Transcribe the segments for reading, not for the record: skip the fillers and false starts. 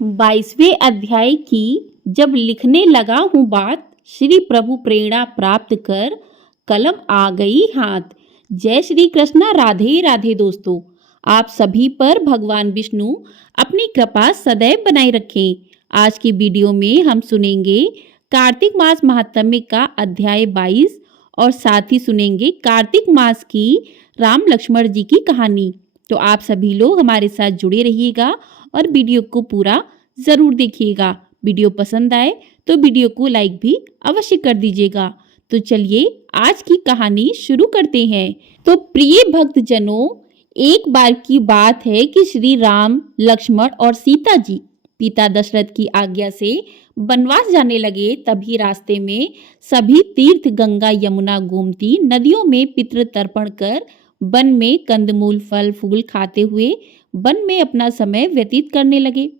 22वें अध्याय की जब लिखने लगा हूँ बात, श्री प्रभु प्रेरणा प्राप्त कर कलम आ गई हाथ। जय श्री कृष्णा, राधे राधे दोस्तों। आप सभी पर भगवान विष्णु अपनी कृपा सदैव बनाए रखें। आज की वीडियो में हम सुनेंगे कार्तिक मास महात्म्य का अध्याय 22 और साथ ही सुनेंगे कार्तिक मास की राम लक्ष्मण जी की कहानी। तो आप सभी लोग हमारे साथ जुड़े रहिएगा और वीडियो को पूरा जरूर देखिएगा। वीडियो पसंद आए तो वीडियो को लाइक भी अवश्य कर दीजिएगा। तो चलिए आज की कहानी शुरू करते हैं। तो प्रिय भक्तजनों, एक बार की बात है कि श्री राम, लक्ष्मण और सीता जी पिता दशरथ की आज्ञा से वनवास जाने लगे। तभी रास्ते में सभी तीर्थ गंगा, यमुना, गोमती नदियों में पितृ तर्पण कर वन में कंदमूल, फल फूल खाते हुए वन में अपना समय व्यतीत करने लगे।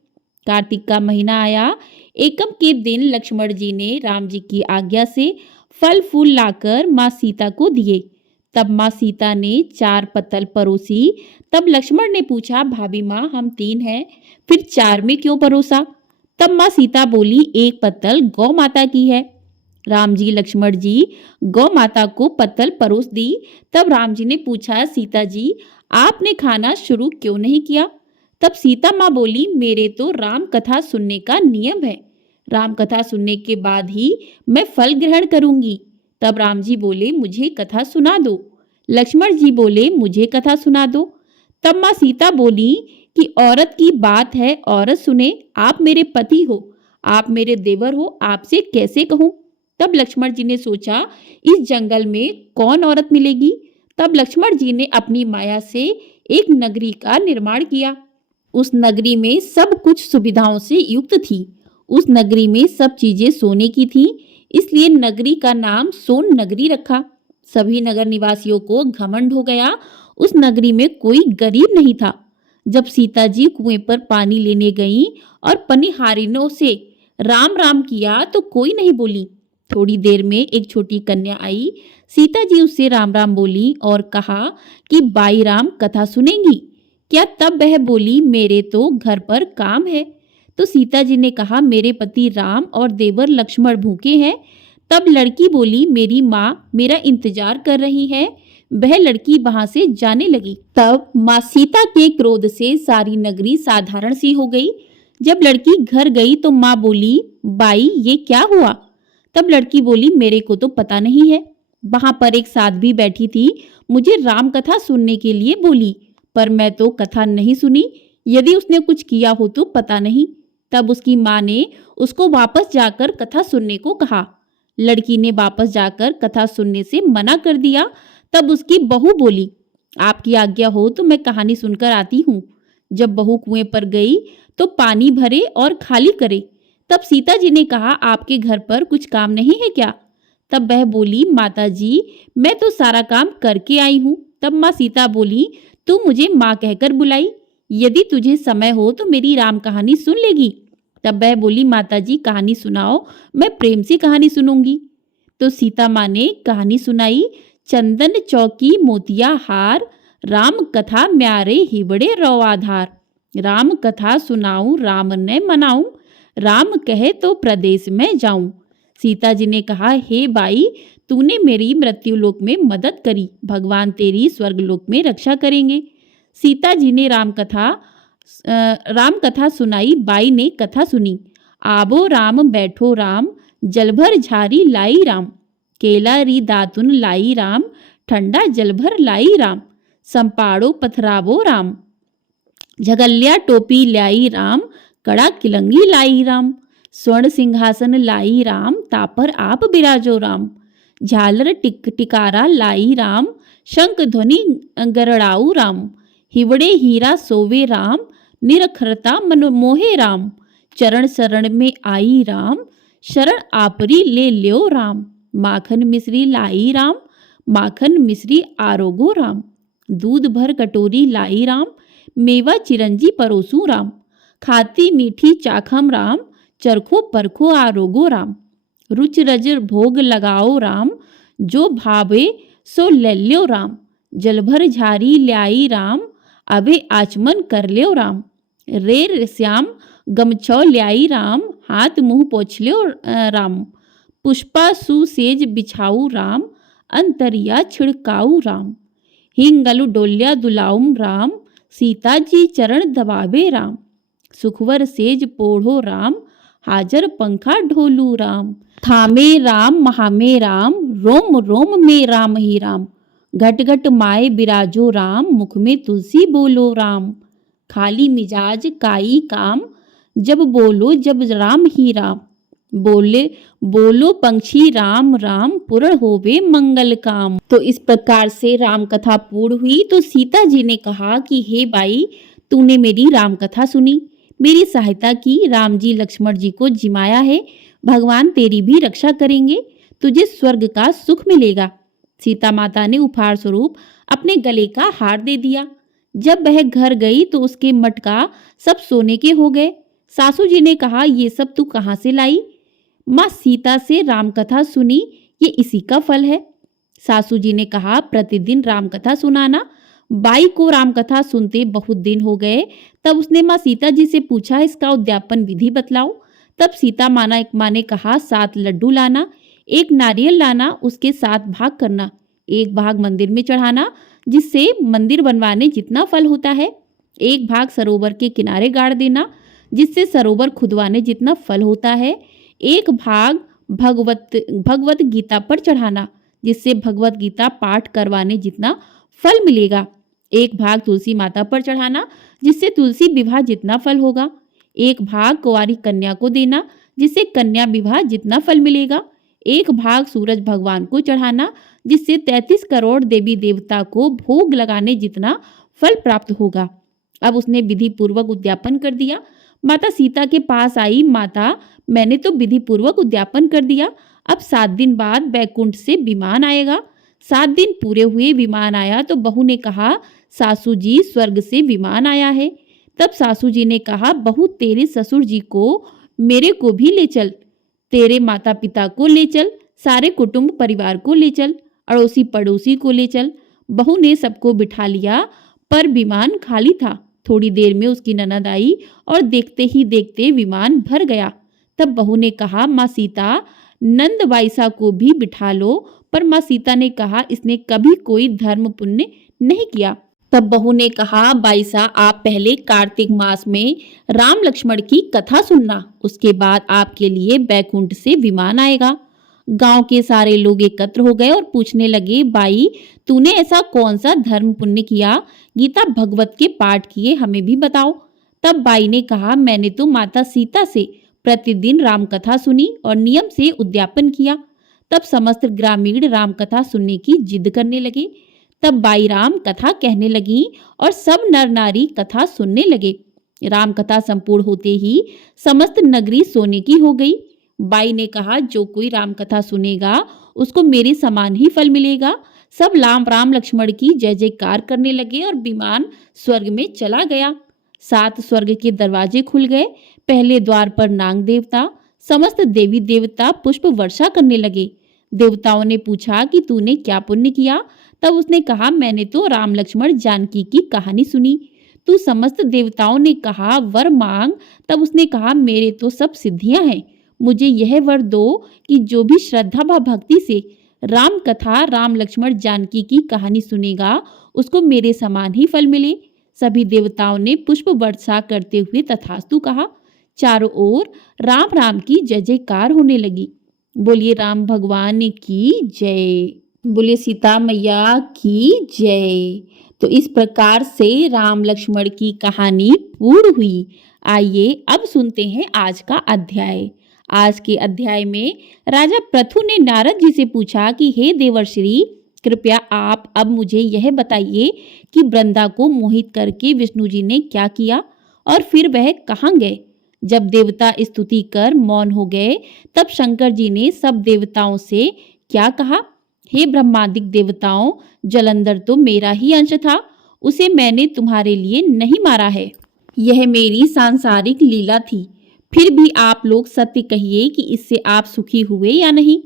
कार्तिक का महीना आया। एकम के दिन लक्ष्मण जी ने राम जी की आज्ञा से फल फूल लाकर माँ सीता को दिए। तब माँ सीता ने 4 पत्तल परोसी। तब लक्ष्मण ने पूछा, भाभी माँ, हम 3 हैं, फिर 4 में क्यों परोसा? तब माँ सीता बोली, 1 पत्तल गौ माता की है। राम जी, लक्ष्मण जी गौ माता को पत्तल परोस दी। तब राम जी ने पूछा, सीता जी, आपने खाना शुरू क्यों नहीं किया? तब सीता माँ बोली, मेरे तो राम कथा सुनने का नियम है। राम कथा सुनने के बाद ही मैं फल ग्रहण करूंगी। तब राम जी बोले, मुझे कथा सुना दो। लक्ष्मण जी बोले, मुझे कथा सुना दो। तब माँ सीता बोली कि औरत की बात है, औरत सुने। आप मेरे पति हो, आप मेरे देवर हो, आपसे कैसे कहूं? तब लक्ष्मण जी ने सोचा, इस जंगल में कौन औरत मिलेगी? तब लक्ष्मण जी ने अपनी माया से एक नगरी का निर्माण किया। उस नगरी में सब कुछ सुविधाओं से युक्त थी। उस नगरी में सब चीजें सोने की थीं, इसलिए नगरी का नाम सोन नगरी रखा। सभी नगर निवासियों को घमंड हो गया। उस नगरी में कोई गरीब नहीं था। जब सीता जी कुएं पर पानी लेने गईं और पनिहारिनों से राम राम किया तो कोई नहीं बोली। थोड़ी देर में एक छोटी कन्या आई। सीता जी उससे राम राम बोली और कहा कि बाई राम कथा सुनेंगी क्या? तब वह बोली, मेरे तो घर पर काम है। तो सीता जी ने कहा, मेरे पति राम और देवर लक्ष्मण भूखे हैं। तब लड़की बोली, मेरी माँ मेरा इंतजार कर रही है। वह लड़की वहां से जाने लगी। तब माँ सीता के क्रोध से सारी नगरी साधारण सी हो गई। जब लड़की घर गई तो माँ बोली, बाई ये क्या हुआ? तब लड़की बोली, मेरे को तो पता नहीं है। वहां पर एक साध्वी बैठी थी, मुझे राम कथा सुनने के लिए बोली, पर मैं तो कथा नहीं सुनी। यदि उसने कुछ किया हो तो पता नहीं। तब उसकी माँ ने उसको वापस जाकर कथा सुनने को कहा। लड़की ने वापस जाकर कथा सुनने से मना कर दिया। तब उसकी बहू बोली, आपकी आज्ञा हो तो मैं कहानी सुनकर आती हूँ। जब बहू कुएं पर गई तो पानी भरे और खाली करे। तब सीता जी ने कहा, आपके घर पर कुछ काम नहीं है क्या? तब वह बोली, माता जी मैं तो सारा काम करके आई हूँ। तब माँ सीता बोली, तू मुझे माँ कहकर बुलाई, यदि तुझे समय हो तो मेरी राम कहानी सुन लेगी। तब वह बोली, माता जी कहानी सुनाओ, मैं प्रेम से कहानी सुनूंगी। तो सीता माँ ने कहानी सुनाई। चंदन चौकी मोतिया हार, राम कथा म्यारे हिबड़े रो आधार। राम कथा सुनाऊं राम ने मनाऊं, राम कहे तो प्रदेश में जाऊं। सीता जी ने कहा, हे बाई, तूने मेरी मृत्यु लोक में मदद करी, भगवान तेरी स्वर्गलोक में रक्षा करेंगे। सीता जी ने राम कथा सुनाई। बाई ने कथा सुनी। आबो राम बैठो राम, जलभर झारी लाई राम। केला री दातुन लाई राम, ठंडा जलभर लाई राम। संपाड़ो पथरावो राम, झगल्या टोपी लाई राम। कड़ा किलंगी लाई राम, स्वर्ण सिंहासन लाई राम। तापर आप बिराजो राम, झालर टिकारा लाई राम। शंख ध्वनि गरड़ाऊ राम, हिवड़े हीरा सोवे राम। निरखरता मन मोहे राम, चरण शरण में आई राम। शरण आपरी ले ल्यो राम, माखन मिश्री लाई राम। माखन मिश्री आरोगो राम, दूध भर कटोरी लाई राम। मेवा चिरंजी परोसू राम, खाती मीठी चाखम राम। चरखो परखो आरोगो राम, रुच रज भोग लगाओ राम। जो भावे सो ले ल्यो राम, जलभर झारी ल्याई राम। अबे आचमन कर ल्यो राम। रे श्याम गमछौ ल्याई राम, हाथ मुँह पोछल्यो राम। पुष्पा सुसेज बिछाऊ राम, अंतरिया छिड़काऊ राम। हिंगलु डोल्या दुलाऊं राम, सीता जी चरण दबावे राम। सुखवर सेज पोढ़ो राम, हाजर पंखा ढोलू राम। थामे राम महामे राम, रोम रोम में राम ही राम। घट घट माए बिराजो राम, मुख में तुलसी बोलो राम। खाली मिजाज काई काम, जब बोलो जब राम ही राम। बोले बोलो पंछी राम राम, पूर्ण होवे मंगल काम। तो इस प्रकार से राम कथा पूर्ण हुई। तो सीता जी ने कहा कि हे बाई, तूने मेरी राम कथा सुनी, मेरी सहायता की, राम जी लक्ष्मण जी को जिमाया है, भगवान तेरी भी रक्षा करेंगे, तुझे स्वर्ग का सुख मिलेगा। सीता माता ने उपहार स्वरूप अपने गले का हार दे दिया। जब वह घर गई तो उसके मटका सब सोने के हो गए। सासू जी ने कहा, ये सब तू कहाँ से लाई? माँ सीता से राम कथा सुनी, ये इसी का फल है। सासू जी ने कहा, प्रतिदिन राम कथा सुनाना। बाई को राम कथा सुनते बहुत दिन हो गए। तब उसने माँ सीता जी से पूछा, इसका उद्यापन विधि बतलाओ। तब सीता माँ ने कहा, 7 लड्डू लाना, 1 नारियल लाना, उसके 7 भाग करना, 1 भाग मंदिर में चढ़ाना जिससे मंदिर बनवाने जितना फल होता है, 1 भाग सरोवर के किनारे गाड़ देना जिससे सरोवर खुदवाने जितना फल होता है, 1 भाग भगवत गीता पर चढ़ाना जिससे भगवत गीता पाठ करवाने जितना फल मिलेगा, 1 भाग तुलसी माता पर चढ़ाना जिससे तुलसी विवाह जितना फल होगा, 1 भाग कुंवारी कन्या को देना जिससे कन्या विवाह जितना फल मिलेगा, 1 भाग सूरज भगवान को चढ़ाना जिससे 33 करोड़ देवी देवता को भोग लगाने जितना फल प्राप्त होगा। अब उसने विधि पूर्वक उद्यापन कर दिया। माता सीता के पास आई, माता मैंने तो विधि पूर्वक उद्यापन कर दिया, अब 7 दिन बाद बैकुंठ से विमान आएगा। 7 दिन पूरे हुए, विमान आया तो बहू ने कहा, सासू जी स्वर्ग से विमान आया है। तब सासू जी ने कहा, बहू तेरे ससुर जी को मेरे को भी ले चल, तेरे माता पिता को ले चल, सारे कुटुंब परिवार को ले चल, अड़ोसी पड़ोसी को ले चल। बहू ने सबको बिठा लिया पर विमान खाली था। थोड़ी देर में उसकी ननद आई और देखते ही देखते विमान भर गया। तब बहू ने कहा, माँ सीता नंद बाईसा को भी बिठा लो, पर माँ सीता ने कहा, इसने कभी कोई धर्म पुण्य नहीं किया। तब बहू ने कहा, बाईसा आप पहले कार्तिक मास में राम लक्ष्मण की कथा सुनना, उसके बाद आपके लिए बैकुंठ से विमान आएगा। गांव के सारे लोग एकत्र हो गए और पूछने लगे, बाई तूने ऐसा कौन सा धर्म पुण्य किया, गीता भगवत के पाठ किए, हमें भी बताओ। तब बाई ने कहा, मैंने तो माता सीता से प्रतिदिन राम कथा सुनी और नियम से उद्यापन किया। तब समस्त ग्रामीण राम कथा सुनने की जिद करने लगे। तब बाई राम कथा कहने लगी और सब नर नारी कथा सुनने लगे। राम कथा संपूर्ण होते ही समस्त नगरी सोने की हो गई। बाई ने कहा, जो कोई राम कथा सुनेगा उसको मेरे समान ही फल मिलेगा। सब राम लक्ष्मण की जय जयकार करने लगे और विमान स्वर्ग में चला गया। 7 स्वर्ग के दरवाजे खुल गए। पहले द्वार पर नाग देवता, समस्त देवी देवता पुष्प वर्षा करने लगे। देवताओं ने पूछा कि तूने क्या पुण्य किया? तब उसने कहा, मैंने तो राम लक्ष्मण जानकी की कहानी सुनी। तू समस्त देवताओं ने कहा, वर मांग। तब उसने कहा, मेरे तो सब सिद्धियां हैं, मुझे यह वर दो कि जो भी श्रद्धा व भक्ति से राम कथा राम लक्ष्मण जानकी की कहानी सुनेगा उसको मेरे समान ही फल मिले। सभी देवताओं ने पुष्प वर्षा करते हुए तथास्तु कहा। चारों ओर राम राम की जय जयकार होने लगी। बोलिए राम भगवान की जय, बोलिए सीता मैया की जय। तो इस प्रकार से राम लक्ष्मण की कहानी पूर्ण हुई। आइए अब सुनते हैं आज का अध्याय। आज के अध्याय में राजा पृथु ने नारद जी से पूछा कि हे देवर्षि, कृपया आप अब मुझे यह बताइए कि वृंदा को मोहित करके विष्णु जी ने क्या किया और फिर वह कहाँ गए। जब देवता स्तुति कर मौन हो गए तब शंकर जी ने सब देवताओं से क्या कहा, हे ब्रह्मादिक देवताओं, जलंधर तो मेरा ही अंश था, उसे मैंने तुम्हारे लिए नहीं मारा है, यह मेरी सांसारिक लीला थी। फिर भी आप लोग सत्य कहिए कि इससे आप सुखी हुए या नहीं।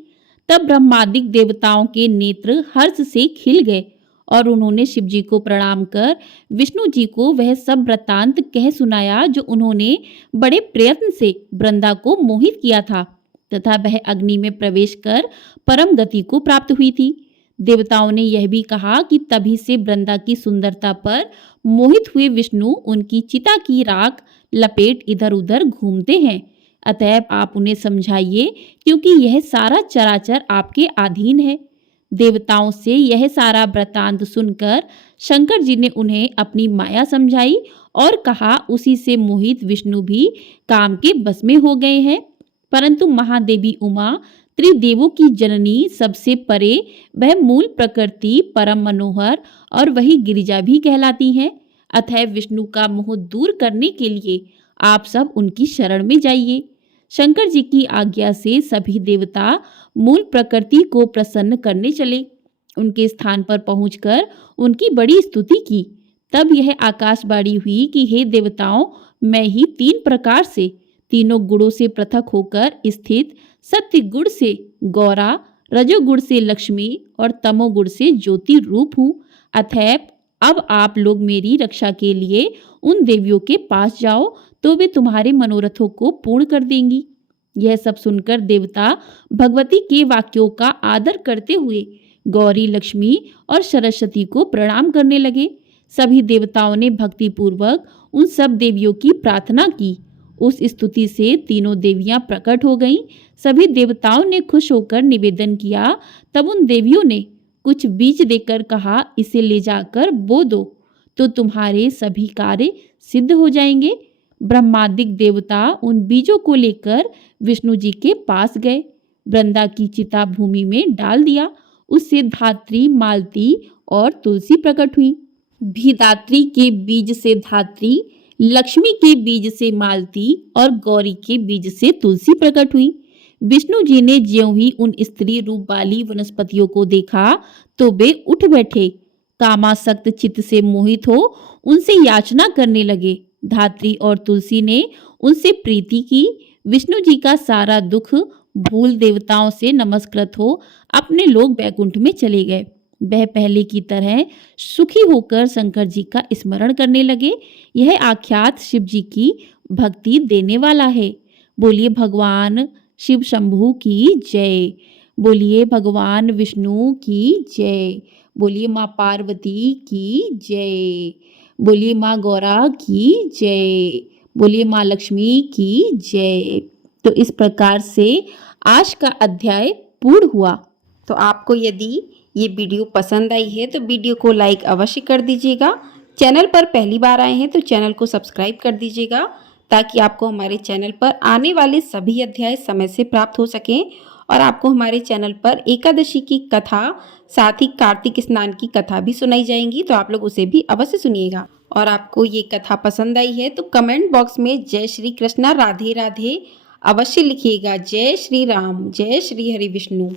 तब ब्रह्मादिक देवताओं के नेत्र हर्ष से खिल गए और उन्होंने शिव जी को प्रणाम कर विष्णु जी को वह सब वृत्तांत कह सुनाया जो उन्होंने बड़े प्रयत्न से वृंदा को मोहित किया था तथा वह अग्नि में प्रवेश कर परम गति को प्राप्त हुई थी। देवताओं ने यह भी कहा कि तभी से वृंदा की सुंदरता पर मोहित हुए विष्णु उनकी चिता की राख लपेट इधर उधर घूमते हैं। अतएव आप उन्हें समझाइए क्योंकि यह सारा चराचर आपके अधीन है। देवताओं से यह सारा वृत्तांत सुनकर शंकर जी ने उन्हें अपनी माया समझाई और कहा उसी से मोहित विष्णु भी काम के बस में हो गए हैं। परंतु महादेवी उमा त्रिदेवों की जननी सबसे परे वह मूल प्रकृति परम मनोहर और वही गिरिजा भी कहलाती हैं। अतः विष्णु का मोह दूर करने के लिए आप सब उनकी शरण में जाइए। शंकर जी की आज्ञा से सभी देवता मूल प्रकृति को प्रसन्न करने चले। उनके स्थान पर पहुंचकर उनकी बड़ी स्तुति की। तब यह आकाशवाणी हुई कि हे देवताओं, मैं ही 3 प्रकार से तीनों गुणों से पृथक होकर स्थित सत्य गुण से गौरा, रजोगुण से लक्ष्मी और तमोगुण से ज्योति रूप हूँ। अतएव अब आप लोग मेरी रक्षा के लिए उन देवियों के पास जाओ तो वे तुम्हारे मनोरथों को पूर्ण कर देंगी। यह सब सुनकर देवता भगवती के वाक्यों का आदर करते हुए गौरी, लक्ष्मी और सरस्वती को प्रणाम करने लगे। सभी देवताओं ने भक्ति पूर्वक उन सब देवियों की प्रार्थना की। उस स्तुति से तीनों देवियां प्रकट हो गईं। सभी देवताओं ने खुश होकर निवेदन किया। तब उन देवियों ने कुछ बीज देकर कहा, इसे ले जाकर बो दो तो तुम्हारे सभी कार्य सिद्ध हो जाएंगे। ब्रह्मादिक देवता उन बीजों को लेकर विष्णु जी के पास गए। वृंदा की चिता भूमि में डाल दिया। उससे धात्री, मालती और तुलसी प्रकट हुई। भिदात्री के बीज से धात्री, लक्ष्मी के बीज से मालती और गौरी के बीज से तुलसी प्रकट हुई। विष्णु जी ने ज्यों ही उन स्त्री रूप वाली वनस्पतियों को देखा तो वे उठ बैठे। कामासक्त चित्त से मोहित हो उनसे याचना करने लगे। धात्री और तुलसी ने उनसे प्रीति की। विष्णु जी का सारा दुख भूल देवताओं से नमस्कृत हो अपने लोग वैकुंठ में चले गए। वह पहले की तरह सुखी होकर शंकर जी का स्मरण करने लगे। यह आख्यात शिव जी की भक्ति देने वाला है। बोलिए भगवान शिव शंभू की जय। बोलिए भगवान विष्णु की जय। बोलिए माँ पार्वती की जय। बोलिए माँ गौरा की जय। बोलिए माँ लक्ष्मी की जय। तो इस प्रकार से आज का अध्याय पूर्ण हुआ। तो आपको यदि ये वीडियो पसंद आई है तो वीडियो को लाइक अवश्य कर दीजिएगा। चैनल पर पहली बार आए हैं तो चैनल को सब्सक्राइब कर दीजिएगा ताकि आपको हमारे चैनल पर आने वाले सभी अध्याय समय से प्राप्त हो सकें। और आपको हमारे चैनल पर एकादशी की कथा, साथ ही कार्तिक स्नान की कथा भी सुनाई जाएंगी, तो आप लोग उसे भी अवश्य सुनिएगा। और आपको ये कथा पसंद आई है तो कमेंट बॉक्स में जय श्री कृष्णा राधे राधे अवश्य लिखिएगा। जय श्री राम, जय श्री हरि विष्णु।